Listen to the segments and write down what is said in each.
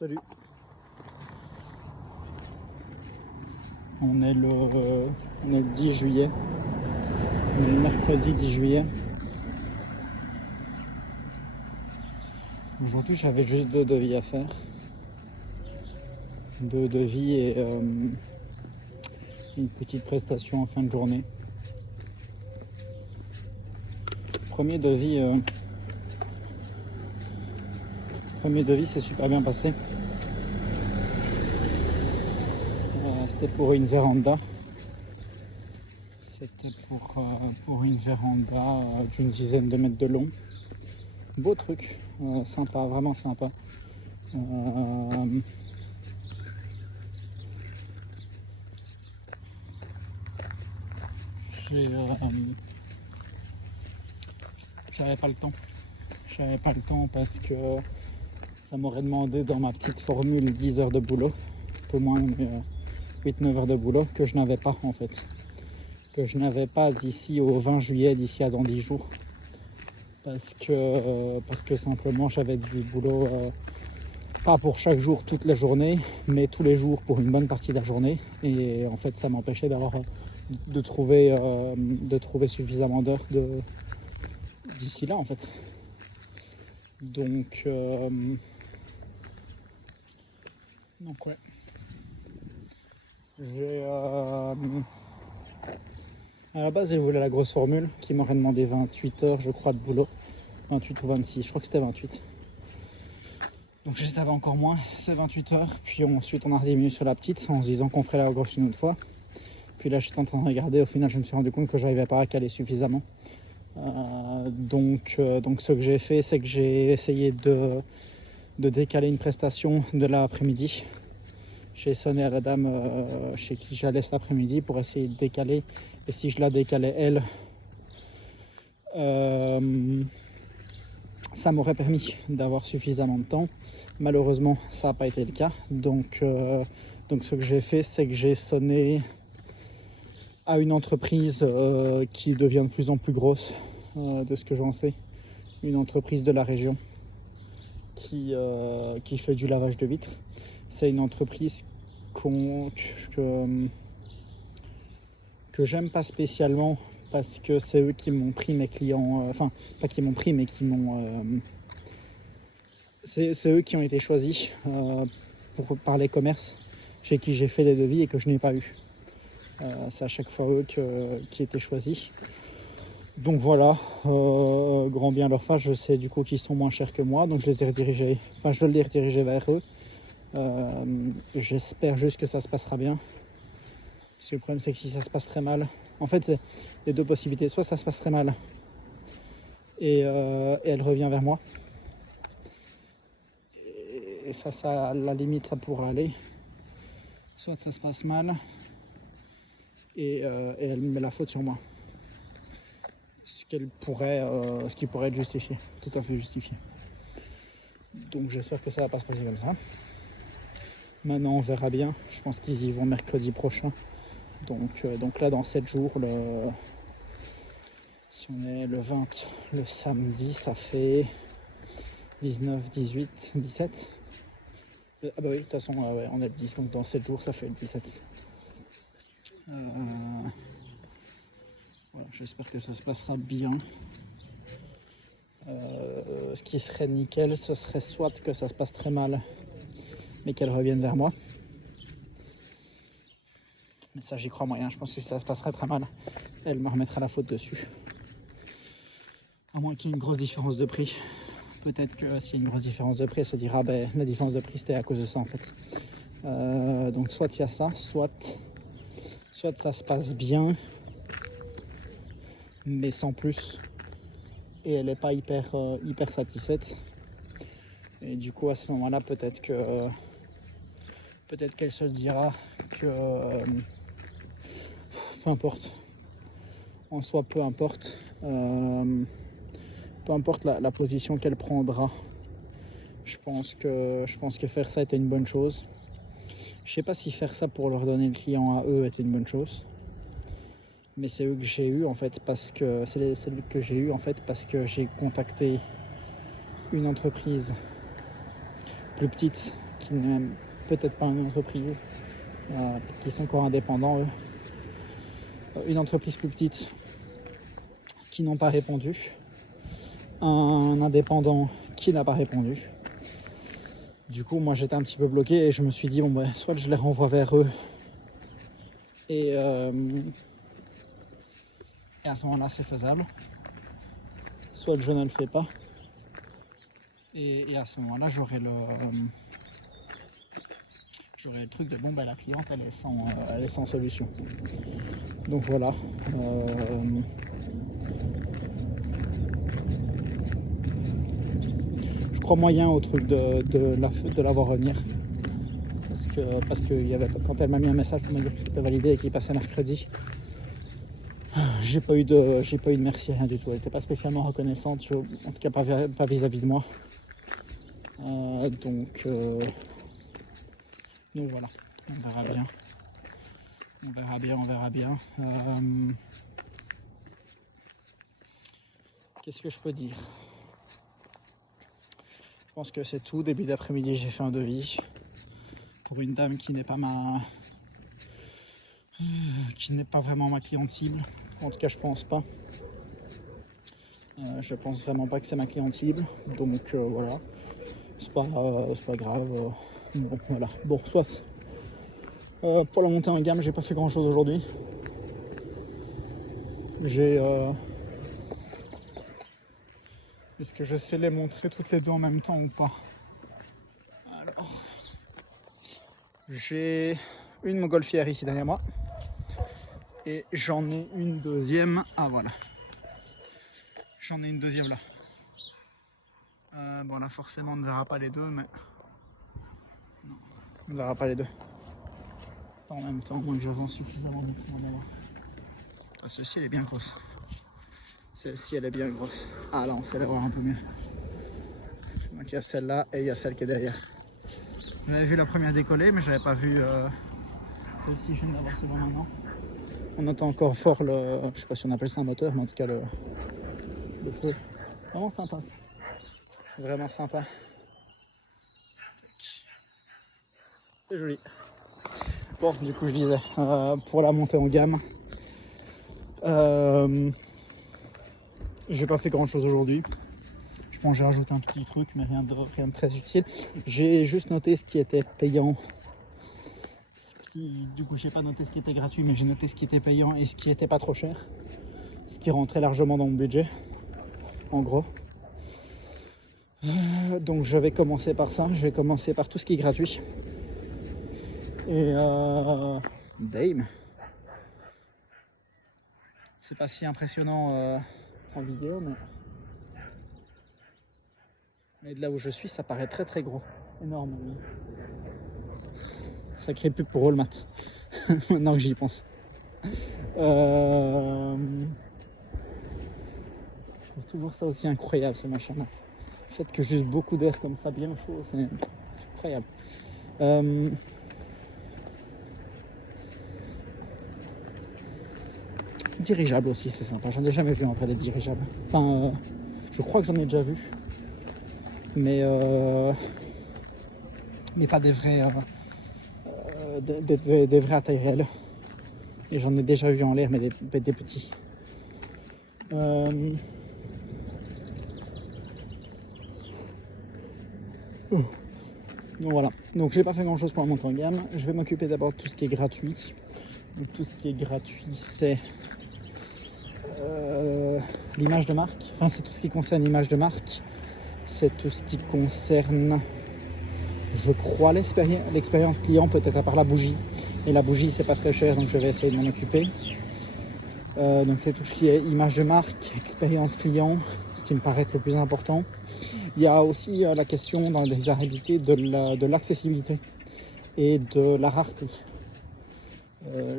Salut. On est le 10 juillet. On est le mercredi 10 juillet. Aujourd'hui, j'avais juste 2 devis à faire. 2 devis et une petite prestation en fin de journée. Premier devis, c'est super bien passé. C'était pour une véranda. C'était pour une véranda d'une dizaine de mètres de long. Beau truc, sympa, vraiment sympa. J'avais pas le temps. J'avais pas le temps parce que ça m'aurait demandé dans ma petite formule 10 heures de boulot, un peu moins, mais 8-9 heures de boulot que je n'avais pas en fait. Que je n'avais pas d'ici au 20 juillet, d'ici à dans 10 jours. Parce que simplement j'avais du boulot, pas pour chaque jour toute la journée, mais tous les jours pour une bonne partie de la journée. Et en fait ça m'empêchait de trouver suffisamment d'heures d'ici là en fait. Donc ouais. À la base, j'ai voulu la grosse formule qui m'aurait demandé 28 heures, je crois, de boulot. 28 ou 26, je crois que c'était 28. Donc je savais encore moins, c'est 28 heures. Puis ensuite, on a diminué sur la petite en se disant qu'on ferait la grosse une autre fois. Puis là, j'étais en train de regarder. Au final, je me suis rendu compte que je n'arrivais pas à caler suffisamment. Donc ce que j'ai fait, c'est que j'ai essayé de décaler une prestation de l'après-midi. J'ai sonné à la dame chez qui j'allais cet après-midi pour essayer de décaler. Et si je la décalais, elle, ça m'aurait permis d'avoir suffisamment de temps. Malheureusement, ça n'a pas été le cas. Donc ce que j'ai fait, c'est que j'ai sonné à une entreprise qui devient de plus en plus grosse, de ce que j'en sais. Une entreprise de la région qui fait du lavage de vitres. C'est une entreprise que j'aime pas spécialement parce que c'est eux qui m'ont pris mes clients, enfin pas qui m'ont pris mais qui m'ont c'est eux qui ont été choisis par les commerces chez qui j'ai fait des devis et que je n'ai pas eu. C'est à chaque fois eux qui étaient choisis. Donc voilà, grand bien leur face, je sais du coup qu'ils sont moins chers que moi, donc je les ai redirigés, enfin je les redirigés vers eux. J'espère juste que ça se passera bien. Parce que le problème c'est que si ça se passe très mal, en fait il y a 2 possibilités, soit ça se passe très mal et elle revient vers moi. Et ça à la limite ça pourrait aller. Soit ça se passe mal et elle met la faute sur moi. Ce qui pourrait être justifié, tout à fait justifié. Donc j'espère que ça va pas se passer comme ça. Maintenant on verra bien, je pense qu'ils y vont mercredi prochain. Donc là dans 7 jours, si on est le 20, le samedi, ça fait 19, 18, 17. Ah bah oui, de toute façon ouais, on est le 10, donc dans 7 jours ça fait le 17. Voilà, j'espère que ça se passera bien. Ce qui serait nickel, ce serait soit que ça se passe très mal, mais qu'elle revienne vers moi. Mais ça, j'y crois moyen. Je pense que si ça se passerait très mal, elle me remettra la faute dessus. À moins qu'il y ait une grosse différence de prix. Peut-être que s'il y a une grosse différence de prix, elle se dira la différence de prix c'était à cause de ça en fait. Donc soit il y a ça, soit ça se passe bien, mais sans plus. Et elle n'est pas hyper satisfaite. Et du coup à ce moment-là, peut-être qu'elle se dira que peu importe. En soi, peu importe la position qu'elle prendra. Je pense que faire ça était une bonne chose. Je sais pas si faire ça pour leur donner le client à eux était une bonne chose. Mais c'est eux que j'ai eu en fait parce que j'ai contacté une entreprise plus petite qui n'est même peut-être pas une entreprise, peut-être qu'ils sont encore indépendants eux. Une entreprise plus petite qui n'ont pas répondu, un indépendant qui n'a pas répondu. Du coup, moi j'étais un petit peu bloqué et je me suis dit, bon, soit je les renvoie vers eux et à ce moment-là c'est faisable, soit je ne le fais pas et à ce moment-là j'aurai le truc de bon, la cliente elle est sans solution. Donc voilà. Je crois moyen au truc de la voir revenir. Parce que quand elle m'a mis un message pour me dire que c'était validé et qu'il passait mercredi, j'ai pas eu de merci, rien du tout. Elle n'était pas spécialement reconnaissante, en tout cas pas vis-à-vis de moi. Donc voilà, on verra bien. Qu'est-ce que je peux dire? Je pense que c'est tout. Début d'après-midi, j'ai fait un devis pour une dame qui n'est pas vraiment ma cliente cible. En tout cas, je pense pas. Je pense vraiment pas que c'est ma cliente cible. Donc voilà, c'est pas grave. Bon, voilà. Bon, soit. Pour la montée en gamme, j'ai pas fait grand chose aujourd'hui. Est-ce que je sais les montrer toutes les deux en même temps ou pas? Alors, j'ai une montgolfière ici derrière moi et j'en ai une deuxième. Ah voilà, j'en ai une deuxième là. Bon là forcément on ne verra pas les deux, mais non, on ne verra pas les deux en même temps, donc j'avance suffisamment vite pour en avoir. Ah, celle-ci elle est bien grosse. Celle-ci elle est bien grosse. Ah là on sait la voir un peu mieux. Donc il y a celle-là et il y a celle qui est derrière. J'avais vu la première décoller mais j'avais pas vu celle-ci, je viens de la voir seulement maintenant. On entend encore fort je sais pas si on appelle ça un moteur, mais en tout cas le feu. Vraiment sympa ça. Vraiment sympa. C'est joli. Bon, du coup je disais, pour la montée en gamme, j'ai pas fait grand chose aujourd'hui. Je pense que j'ai rajouté un petit truc, mais rien de très utile. J'ai juste noté ce qui était payant. Du coup, j'ai pas noté ce qui était gratuit, mais j'ai noté ce qui était payant et ce qui était pas trop cher. Ce qui rentrait largement dans mon budget, en gros. Donc je vais commencer par ça. Je vais commencer par tout ce qui est gratuit. Et Dame. C'est pas si impressionnant en vidéo, mais de là où je suis, ça paraît très très gros. Énorme. Sacré pub pour Walmart. Maintenant que j'y pense. Je trouve toujours ça aussi incroyable, ce machin-là. Le fait que juste beaucoup d'air comme ça, bien chaud, c'est incroyable. Dirigeable aussi, c'est sympa. J'en ai jamais vu en vrai des dirigeables. Enfin, je crois que j'en ai déjà vu. Mais pas des vrais, des vrais à taille réelle. Et j'en ai déjà vu en l'air, mais des petits. Donc voilà. Donc j'ai pas fait grand chose pour la montée en gamme. Je vais m'occuper d'abord de tout ce qui est gratuit. Donc tout ce qui est gratuit, c'est l'image de marque. Enfin, c'est tout ce qui concerne l'image de marque. C'est tout ce qui concerne, je crois, l'expérience client, peut-être à part la bougie. Et la bougie, c'est pas très cher, donc je vais essayer de m'en occuper. Donc c'est tout ce qui est image de marque, expérience client, ce qui me paraît être le plus important. Il y a aussi la question dans les désirabilités de l'accessibilité et de la rareté.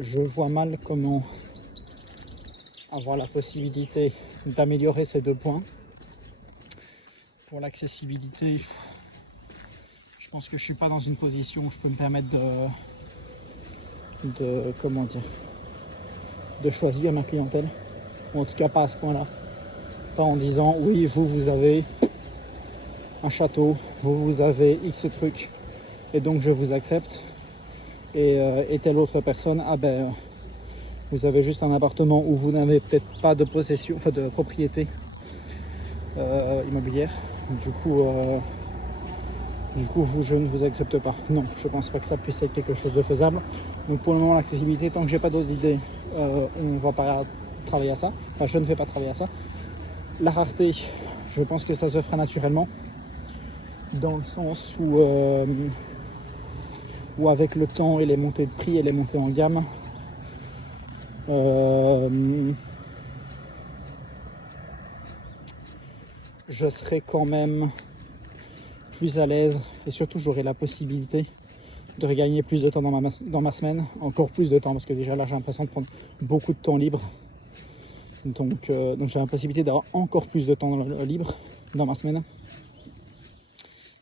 Je vois mal comment avoir la possibilité d'améliorer ces deux points. Pour l'accessibilité, je pense que je suis pas dans une position où je peux me permettre de choisir ma clientèle, ou en tout cas pas à ce point-là. Pas en disant oui, vous avez un château, vous avez X trucs, et donc je vous accepte. Et telle autre personne, ah ben vous avez juste un appartement où vous n'avez peut-être pas de possession, enfin de propriété immobilière. Du coup, je ne vous accepte pas. Non, je pense pas que ça puisse être quelque chose de faisable. Donc pour le moment, l'accessibilité, tant que j'ai pas d'autres idées, on va pas travailler à ça. Enfin, je ne vais pas travailler à ça. La rareté, je pense que ça se fera naturellement, dans le sens où avec le temps et les montées de prix et les montées en gamme, je serai quand même plus à l'aise et surtout j'aurai la possibilité de regagner plus de temps dans ma semaine, encore plus de temps parce que déjà là j'ai l'impression de prendre beaucoup de temps libre. Donc j'ai la possibilité d'avoir encore plus de temps libre dans ma semaine.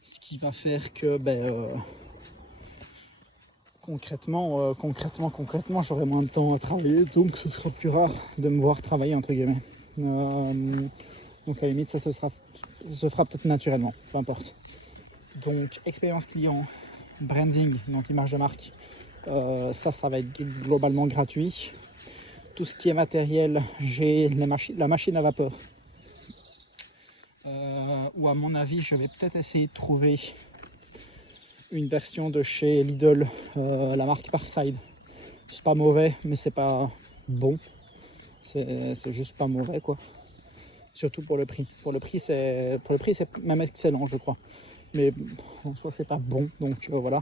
Ce qui va faire que concrètement, j'aurai moins de temps à travailler, donc ce sera plus rare de me voir travailler entre guillemets. Donc à la limite, ça se fera peut-être naturellement, peu importe. Donc expérience client, branding, donc image de marque, ça va être globalement gratuit. Tout ce qui est matériel, j'ai la machine à vapeur. Ou à mon avis, je vais peut-être essayer de trouver une version de chez Lidl, la marque Parkside. C'est pas mauvais, mais c'est pas bon. C'est juste pas mauvais, quoi. Surtout pour le prix. Pour le prix, c'est même excellent, je crois. Mais en soi, c'est pas bon, donc voilà.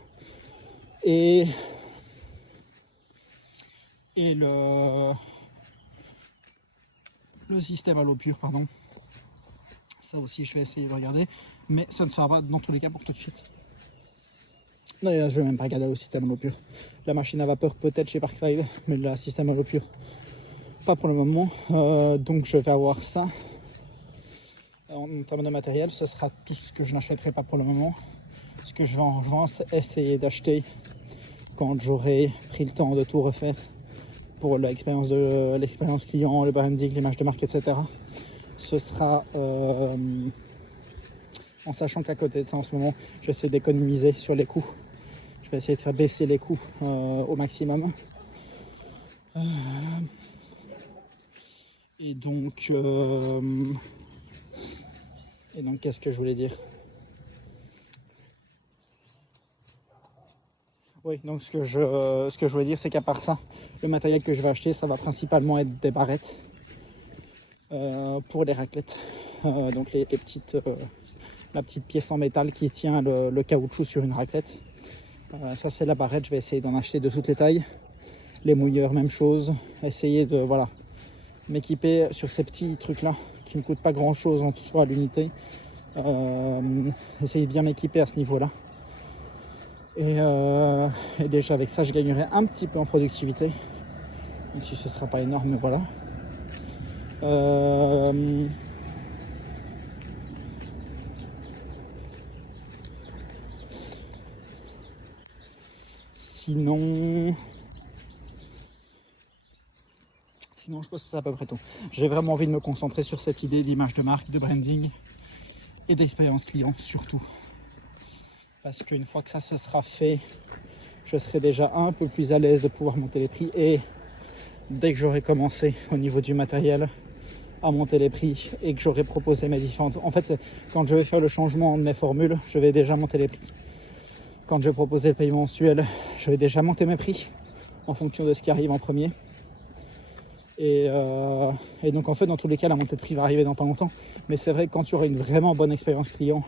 Et le système à l'eau pure, pardon. Ça aussi, je vais essayer de regarder, mais ça ne sera pas dans tous les cas pour tout de suite. D'ailleurs, je vais même pas regarder le système à l'eau pure. La machine à vapeur peut-être chez Parkside, mais le système à l'eau pure, pas pour le moment. Donc je vais avoir ça. En termes de matériel, ce sera tout ce que je n'achèterai pas pour le moment. Ce que je vais en revanche essayer d'acheter quand j'aurai pris le temps de tout refaire pour l'expérience client, le branding, l'image de marque, etc. Ce sera en sachant qu'à côté de ça, en ce moment, j'essaie d'économiser sur les coûts. Je vais essayer de faire baisser les coûts au maximum. Et donc, qu'est-ce que je voulais dire? Oui, donc ce que je voulais dire, c'est qu'à part ça, le matériel que je vais acheter, ça va principalement être des barrettes pour les raclettes. Donc la petite pièce en métal qui tient le caoutchouc sur une raclette. Ça, c'est la barrette. Je vais essayer d'en acheter de toutes les tailles. Les mouilleurs, même chose. Essayer de m'équiper sur ces petits trucs-là qui ne coûtent pas grand-chose en soi à l'unité. Essayer de bien m'équiper à ce niveau-là. Et déjà avec ça, je gagnerai un petit peu en productivité. Même si ce ne sera pas énorme, mais voilà. Sinon, je pense que c'est à peu près tout. J'ai vraiment envie de me concentrer sur cette idée d'image de marque, de branding et d'expérience client surtout. Parce qu'une fois que ça se sera fait, je serai déjà un peu plus à l'aise de pouvoir monter les prix. Et dès que j'aurai commencé au niveau du matériel à monter les prix et que j'aurai proposé mes différentes... En fait, quand je vais faire le changement de mes formules, je vais déjà monter les prix. Quand je vais proposer le paiement mensuel, je vais déjà monter mes prix en fonction de ce qui arrive en premier. Et donc en fait, dans tous les cas, la montée de prix va arriver dans pas longtemps. Mais c'est vrai que quand tu auras une vraiment bonne expérience client,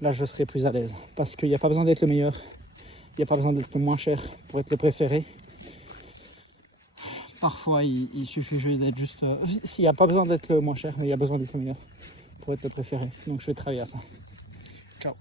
là je serai plus à l'aise. Parce qu'il n'y a pas besoin d'être le meilleur, il n'y a pas besoin d'être le moins cher pour être le préféré. Parfois, il suffit juste d'être juste... S'il n'y a pas besoin d'être le moins cher, mais il y a besoin d'être le meilleur pour être le préféré. Donc je vais travailler à ça. Ciao.